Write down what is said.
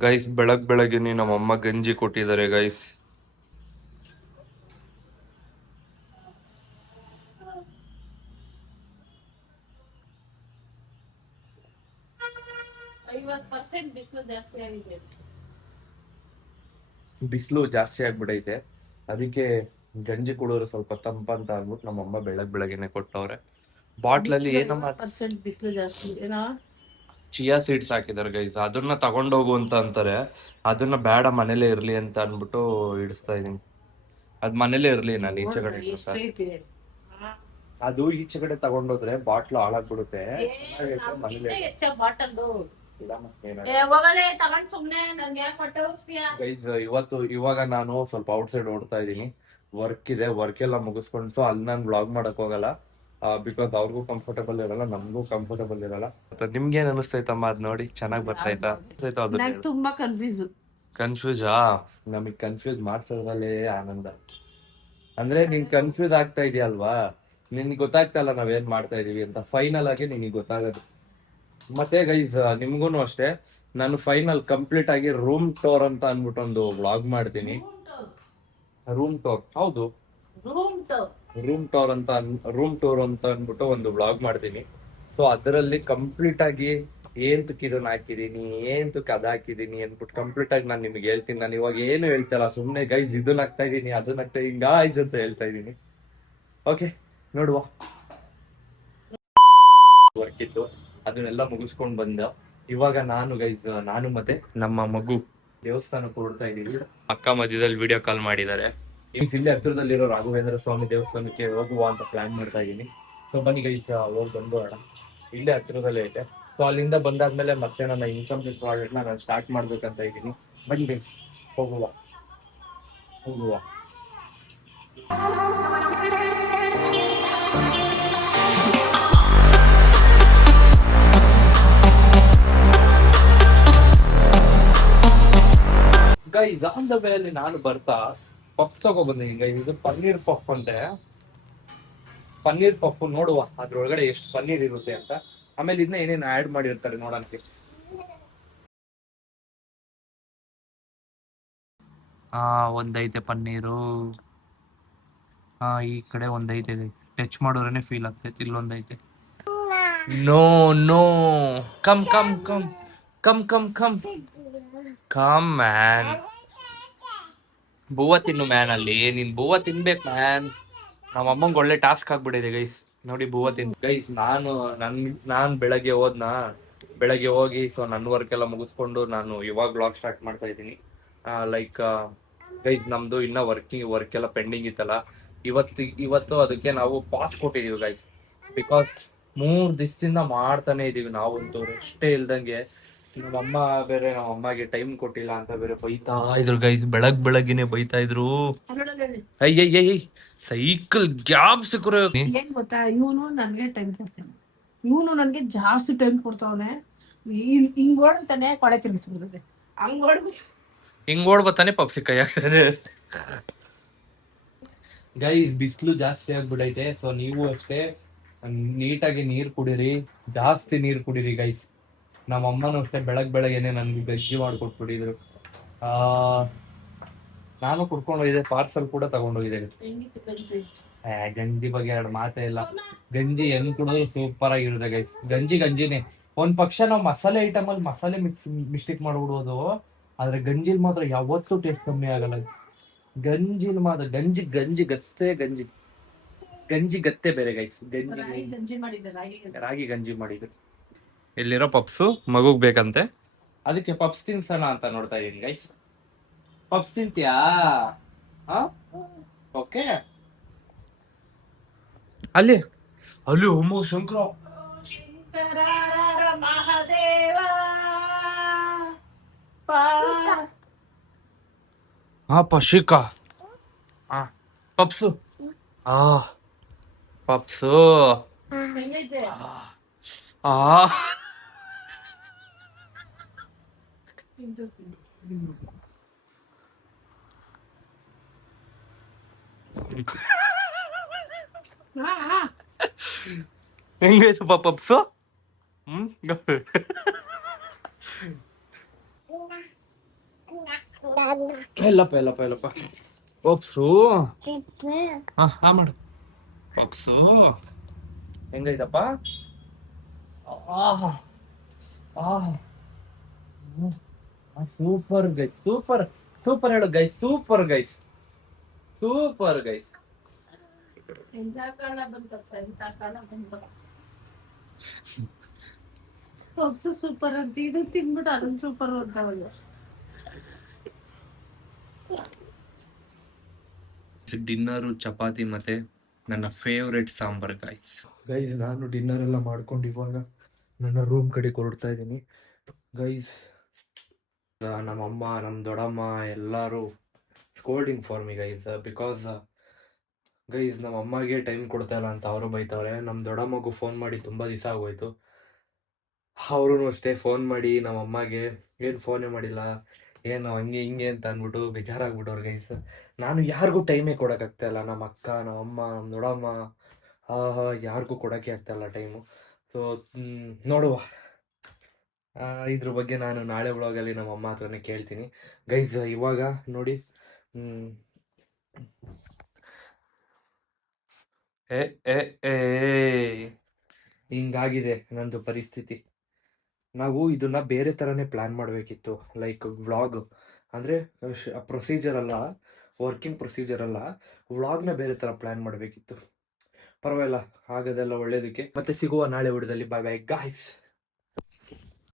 Guys ಬೆಳಗ್ಗೆನೆ ನಮ್ಮಮ್ಮ ಗಂಜಿ ಕೊಟ್ಟಿದ್ದಾರೆ ಗೈಸ್. ಬಿಸಿಲು ಜಾಸ್ತಿ ಆಗ್ಬಿಡೈತೆ, ಅದಕ್ಕೆ ಗಂಜಿ ಕುಡಿಯೋರು ಸ್ವಲ್ಪ ತಂಪಂತ ಅಂದ್ಬಿಟ್ಟು ನಮ್ಮಮ್ಮ ಬೆಳಗ್ಗೆನೆ ಕೊಟ್ಟವ್ರೆ. ಬಾಟ್ಲಲ್ಲಿ ಏನಮ್ಮ ಬಿಸಿಲು ಜಾಸ್ತಿ ಏನೋ ಚಿಯಾ ಸೀಡ್ಸ್ ಹಾಕಿದಾರೆ ಗೈಸ್, ಅದನ್ನ ತಗೊಂಡೋಗು ಅಂತ ಅಂತಾರೆ. ಅದನ್ನ ಬೇಡ ಮನೇಲೇ ಇರ್ಲಿ ಅಂತ ಅನ್ಬಿಟ್ಟು ಇಡಿಸ್ತಾ ಇದೀನಿ. ಅದ್ ಮನೇಲೇ ಇರ್ಲಿ, ನಾನು ಈಚೆ ಕಡೆ ಅದು ಈಚೆ ಕಡೆ ತಗೊಂಡೋದ್ರೆ ಬಾಟ್ಲು ಹಾಳಾಗ್ಬಿಡುತ್ತೆ. ಗೈಸ್ ಇವಾಗ ನಾನು ಸ್ವಲ್ಪ ಔಟ್ ಸೈಡ್ ಓಡ್ತಾ ಇದೀನಿ, ವರ್ಕ್ ಇದೆ, ವರ್ಕ್ ಎಲ್ಲ ಮುಗಿಸ್ಕೊಂಡು ಅಲ್ಲಿ ನಾನು ವ್ಲಾಗ್ ಮಾಡಕ್ ಹೋಗಲ್ಲ. ಬಿಕಾಸ್ ಅವ್ರಿಗೂ ಕಂಫರ್ಟಬಲ್ ಇರಲ್ಲ, ನಮಗೂ ಕಂಫರ್ಟಬಲ್ ಇರಲ್ಲ. ನಿಮ್ಗೆ ಏನ್ ಅನಿಸ್ತೈತಮ್ಮ ಅದ್ ನೋಡಿ? ಚೆನ್ನಾಗ್ ಬರ್ತಾಯ್ತಾ? ತುಂಬಾ ಕನ್ಫ್ಯೂಸಾ? ನಮಗ್ ಕನ್ಫ್ಯೂಸ್ ಮಾಡ್ಸೋದ್ರಲ್ಲೇ ಆನಂದ. ಅಂದ್ರೆ ನೀನ್ ಕನ್ಫ್ಯೂಸ್ ಆಗ್ತಾ ಇದೆಯಲ್ವಾ, ನಿನ್ಗೆ ಗೊತ್ತಾಗ್ತಾ ಇಲ್ಲ ನಾವೇನ್ ಮಾಡ್ತಾ ಇದೀವಿ ಅಂತ. ಫೈನಲ್ ಆಗಿ ನಿನಗೆ ಗೊತ್ತಾಗೋದು. ಮತ್ತೆ ಗೈಸ್ ನಿಮ್ಗೂನು ಅಷ್ಟೇ, ನಾನು ಫೈನಲ್ ಕಂಪ್ಲೀಟ್ ಆಗಿ ರೂಮ್ ಟೂರ್ ಅಂತ ಅನ್ಬಿಟ್ಟು ಒಂದು ವ್ಲಾಗ್ ಮಾಡ್ತೀನಿ. ರೂಮ್ ಟೂರ್, ಹೌದು, ರೂಮ್ ಟೂರ್ ಅಂತ ಅನ್ಬಿಟ್ಟು ಒಂದು ವ್ಲಾಗ್ ಮಾಡ್ತೀನಿ. ಸೊ ಅದರಲ್ಲಿ ಕಂಪ್ಲೀಟ್ ಆಗಿ ಏಂತಕ್ಕೆ ಇದನ್ನ ಹಾಕಿದೀನಿ, ಏಂತಕ್ಕೆ ಅದ್ ಹಾಕಿದೀನಿ ಅನ್ಬಿಟ್ಟು ಕಂಪ್ಲೀಟ್ ಆಗಿ ನಾನು ನಿಮ್ಗೆ ಹೇಳ್ತೀನಿ. ನಾನು ಇವಾಗ ಏನು ಹೇಳ್ತಲ್ಲ, ಸುಮ್ನೆ ಗೈಸ್ ಇದನ್ನ ಹಾಕ್ತಾ ಇದೀನಿ, ಅದನ್ನ ಹಾಕ್ತಾ ಇದೀನಿ, ಗಾಯ್ಸ್ ಅಂತ ಹೇಳ್ತಾ ಇದೀನಿ. ಓಕೆ, ನೋಡುವ. ವರ್ಕ್ ಇತ್ತು, ಅದನ್ನೆಲ್ಲ ಮುಗಿಸ್ಕೊಂಡ್ ಬಂದ. ಇವಾಗ ನಾನು ಮತ್ತೆ ನಮ್ಮ ಮಗು ದೇವಸ್ಥಾನಕ್ಕೆ ಹೊರಡ್ತಾ ಇದೀವಿ. ಅಕ್ಕ ಮಧ್ಯದಲ್ಲಿ ವಿಡಿಯೋ ಕಾಲ್ ಮಾಡಿದ್ದಾರೆ. ಇಲ್ಲಿ ಹತ್ತಿರದಲ್ಲಿರೋ ರಾಘವೇಂದ್ರ ಸ್ವಾಮಿ ದೇವಸ್ಥಾನಕ್ಕೆ ಹೋಗುವ ಅಂತ ಪ್ಲಾನ್ ಮಾಡ್ತಾ ಇದೀನಿ. ಸೊ ಬನ್ನಿ ಗೈಸ್, ಹೋಗಿ ಬಂದೋಣ. ಇಲ್ಲೇ ಹತ್ತಿರದಲ್ಲೇ ಐತೆ. ಸೊ ಅಲ್ಲಿಂದ ಬಂದಾದ್ಮೇಲೆ ಮತ್ತೆ ನನ್ನ ಇನ್ಕಂಪ್ಲೀಟ್ ಪ್ರಾಜೆಕ್ಟ್ ನಾನು ಸ್ಟಾರ್ಟ್ ಮಾಡ್ಬೇಕಂತ ಇದ್ದೀನಿ. ಬನ್ನಿ ಗೈಸ್, ಹೋಗುವ. ಗೈಸ್ ಆನ್ ದ ವೇ ಅಲ್ಲಿ ನಾನು ಬರ್ತಾ ಪಫ್ ತಗೋ ಬಂದಿದ್ದೀನಿ ಗೈಸ್. ಇದು ಪನ್ನೀರ್ ಪಫ್ ಅಂತೆ. ಪನ್ನೀರ್ ಪಫ್ ನೋಡುವ ಅದ್ರೊಳಗಡೆ ಎಷ್ಟು ಪನ್ನೀರ್ ಇರುತ್ತೆ ಅಂತ. ಆಮೇಲೆ ಇದನ್ನ ಏನೇನು ಆಡ್ ಮಾಡಿರ್ತಾರೆ ನೋಡೋಣ. ಒಂದೈತೆ ಪನ್ನೀರು, ಈ ಕಡೆ ಒಂದೈತೆ ಗೈಸ್. ಟಚ್ ಮಾಡೋರೇನೆ ಫೀಲ್ ಆಗ್ತೈತೆ. ಇಲ್ಲೊಂದೈತೆ. No no, come come come come come come come man. ಬೂವ ತಿನ್ನು ಮ್ಯಾನ್. ಅಲ್ಲಿ ನೀನ್ ಬೂವ ತಿನ್ಬೇಕು ಮ್ಯಾನ್. ನಮ್ಮ ಅಮ್ಮಂಗೆ ಒಳ್ಳೆ ಟಾಸ್ಕ್ ಆಗ್ಬಿಟ್ಟಿದೆ ಗೈಸ್. ನೋಡಿ ಬೂವ ತಿನ್ ಗೈಸ್. ನಾನ್ ಬೆಳಗ್ಗೆ ಹೋಗಿ ಸೊ ನನ್ನ ವರ್ಕ್ ಎಲ್ಲ ಮುಗಿಸ್ಕೊಂಡು ನಾನು ಇವಾಗ ಬ್ಲಾಗ್ ಸ್ಟಾರ್ಟ್ ಮಾಡ್ತಾ ಇದ್ದೀನಿ. ಲೈಕ್ ಗೈಸ್ ನಮ್ದು ಇನ್ನ ವರ್ಕ್ ಎಲ್ಲ ಪೆಂಡಿಂಗ್ ಇತ್ತಲ್ಲ, ಇವತ್ತು ಅದಕ್ಕೆ ನಾವು ಪಾಸ್ ಕೊಟ್ಟಿದೀವಿ ಗೈಸ್. ಬಿಕಾಸ್ 3 ದಿವಸದಿಂದ ಮಾಡ್ತಾನೆ ಇದೀವಿ ನಾವಂತೂ ರೆಸ್ಟೇ ಇಲ್ದಂಗೆ. ನಮ್ಮ ಅಮ್ಮಗೆ ಟೈಮ್ ಕೊಟ್ಟಿಲ್ಲ ಅಂತ ಬೇರೆ ಬೈತಾ ಇದ್ರು ಗೈಸ್. ಬೆಳಗ್ಗೆನೆ ಬೈತಾ ಇದ್ರು. ಅಯ್ಯಯ್ಯ ಸೈಕಲ್ ಗ್ಯಾಪ್ ಸಿಕ್ಕರೆ ಏನ್ ಗೊತ್ತಾ, ಇವನು ನನ್ಗೆ ಟೈಮ್ ಕೊಡ್ತಾನೆ, ಇವನು ನನ್ಗೆ ಜಾಸ್ತಿ ಟೈಮ್ ಕೊಡ್ತಾವನೆ. ಹಿಂಗ್ ಓಡ್ತಾನೆ, ಕೊಡೆ ತಿರ್ಗಿಸ್ಬಿಡ್ತದೆ. ಹಿಂಗ್ ಓಡ್ಬತ್ತಾನೆ ಪಪ್ಸಿ ಕೈ ಹಾಕ್ತಾರೆ ಗೈಸ್. ಬಿಸಿಲು ಜಾಸ್ತಿ ಆಗ್ಬಿಡೈತೆ. ಸೊ ನೀವು ಅಷ್ಟೇ ನೀಟಾಗಿ ನೀರ್ ಕುಡೀರಿ, ಜಾಸ್ತಿ ನೀರ್ ಕುಡೀರಿ ಗೈಸ್. ನಮ್ಮ ಅಮ್ಮನೂ ಅಷ್ಟೇ ಬೆಳಗ್ಗೆನೆ ನನ್ಗೆ ಗಂಜಿ ಮಾಡ್ಕೊಟ್ಬಿಟ್ಟಿದ್ರು. ನಾನು ಕುಡ್ಕೊಂಡು ಹೋಗಿದ್ದೆ, ಪಾರ್ಸಲ್ ಕೂಡ ತಗೊಂಡೋಗಿದ್ದೆ. ಗಂಜಿ ಬಗ್ಗೆ 2 ಮಾತೇ ಇಲ್ಲ. ಗಂಜಿ ಹೆಂಗ್ ಕುಡಿದ್ರು ಸೂಪರ್ ಆಗಿರುತ್ತೆ ಗೈಸ್. ಗಂಜಿನೇ. ಒಂದ್ ಪಕ್ಷ ನಾವು ಮಸಾಲೆ ಐಟಮ್ ಅಲ್ಲಿ ಮಸಾಲೆ ಮಿಸ್ಟೇಕ್ ಮಾಡ್ಬಿಡೋದು, ಆದ್ರೆ ಗಂಜಿಲ್ ಮಾತ್ರ ಯಾವತ್ತೂ ಟೇಸ್ಟ್ ಕಮ್ಮಿ ಆಗಲ್ಲ. ಗಂಜಿಲ್ ಮಾತ್ರ ಗಂಜಿ ಗತ್ತೆ ಬೇರೆ ಗೈಸ್. ರಾಗಿ ಗಂಜಿ ಮಾಡಿದ್ರು. ಇಲ್ಲಿರೋ ಪಪ್ಸು ಮಗುಗ್ ಬೇಕಂತೆ, ಅದಕ್ಕೆ ಪಪ್ಸ್ ತಿನ್ಸೋಣ ಅಂತ ನೋಡ್ತಾ ಇದೀನಿ ಗೈಸ್. ಪಪ್ಸ್ ತಿಂತ್ಯಾ? ಓಕೆ. ಅಲ್ಲಿ ಹೋಮೋ ಶಂಕರ ಪಶಿಕ ಪಪ್ಸು ಪಪ್ಸು ಹೆಂಗೈತಪ್ಪ ಪಪ್ಸು? ಎಲ್ಲಪ್ಪ ಎಲ್ಲಪ್ಪ ಎಲ್ಲಪ್ಪ ಪಪ್ಸು. ಹಾ ಮಾಡು ಪಪ್ಸು. ಹೆಂಗೈತಪ್ಪ? ಆಹಾ ಆಹಾ ಸೂಪರ್ ಗೈಸ್, ಸೂಪರ್ ಸೂಪರ್ ಹೇಳು guys, super guys, super guys. ಎಂತ ಕಾಲ ಬಂತಪ್ಪ, ಎಂತ ಕಾಲ ಬಂತು. ಪಪ್ಸು ಸೂಪರ್ ಅಂತ ಇದು ತಿನ್ಬಿಟ್ಟು ಅದನ್ನ ಸೂಪರ್ ಅಂತ ಅವಳು. ಡಿನ್ನರು ಚಪಾತಿ ಮತ್ತೆ ನನ್ನ ಫೇವ್ರೆಟ್ ಸಾಂಬಾರ್ ಗೈಸ್. ಗೈಸ್ ನಾನು ಡಿನ್ನರ್ ಎಲ್ಲ ಮಾಡ್ಕೊಂಡು ಇವಾಗ ನನ್ನ ರೂಮ್ ಕಡೆ ಹೊರಡ್ತಾ ಇದ್ದೀನಿ ಗೈಸ್. ನಮ್ಮಮ್ಮ ನಮ್ಮ ದೊಡ್ಡಮ್ಮ ಎಲ್ಲರೂ scolding for me guys, because guys ನಮ್ಮ ಅಮ್ಮಗೆ ಟೈಮ್ ಕೊಡ್ತಾ ಇಲ್ಲ ಅಂತ ಅವರು ಬೈತವ್ರೆ. ನಮ್ಮ ದೊಡ್ಡಮ್ಮಗೂ ಫೋನ್ ಮಾಡಿ ತುಂಬ ದಿವಸ ಆಗೋಯ್ತು. ಅವರು ಅಷ್ಟೇ ಫೋನ್ ಮಾಡಿ ನಮ್ಮ ಅಮ್ಮಗೆ ಏನು ಫೋನೇ ಮಾಡಿಲ್ಲ, ಏನು ಹಂಗೆ ಹಿಂಗೆ ಅಂತ ಅಂದ್ಬಿಟ್ಟು ಬೇಜಾರಾಗ್ಬಿಟ್ಟವ್ರು ಗೈಸ್. ನಾನು ಯಾರಿಗೂ ಟೈಮೇ ಕೊಡೋಕ್ಕಾಗ್ತಾ ಇಲ್ಲ. ನಮ್ಮ ಅಕ್ಕ, ನಮ್ಮ ಅಮ್ಮ, ನಮ್ಮ ದೊಡ್ಡಮ್ಮ, ಯಾರಿಗೂ ಕೊಡೋಕ್ಕೆ ಆಗ್ತಾ ಇಲ್ಲ ಟೈಮು. ಸೊ ನೋಡುವ, ಇದ್ರ ಬಗ್ಗೆ ನಾನು ನಾಳೆ ವ್ಲಾಗಲ್ಲಿ ನಮ್ಮ ಅಮ್ಮ ಹತ್ರನೇ ಕೇಳ್ತೀನಿ ಗೈಸ್. ಇವಾಗ ನೋಡಿ, ಹಿಂಗಾಗಿದೆ ನಂದು ಪರಿಸ್ಥಿತಿ. ನಾವು ಇದನ್ನ ಬೇರೆ ಥರನೇ ಪ್ಲ್ಯಾನ್ ಮಾಡಬೇಕಿತ್ತು, ಲೈಕ್ ವ್ಲಾಗ್ ಅಂದರೆ ಪ್ರೊಸೀಜರ್ ಅಲ್ಲ, ವರ್ಕಿಂಗ್ ಪ್ರೊಸೀಜರ್ ಅಲ್ಲ, ವ್ಲಾಗ್ನ ಬೇರೆ ಥರ ಪ್ಲ್ಯಾನ್ ಮಾಡಬೇಕಿತ್ತು. ಪರವಾಗಿಲ್ಲ, ಆಗೋದೆಲ್ಲ ಒಳ್ಳೇದಕ್ಕೆ. ಮತ್ತೆ ಸಿಗುವ ನಾಳೆ ವಿಡಿಯೋದಲ್ಲಿ. ಬಾಯ್ ಬಾಯ್ ಗಾಯ್ಸ್.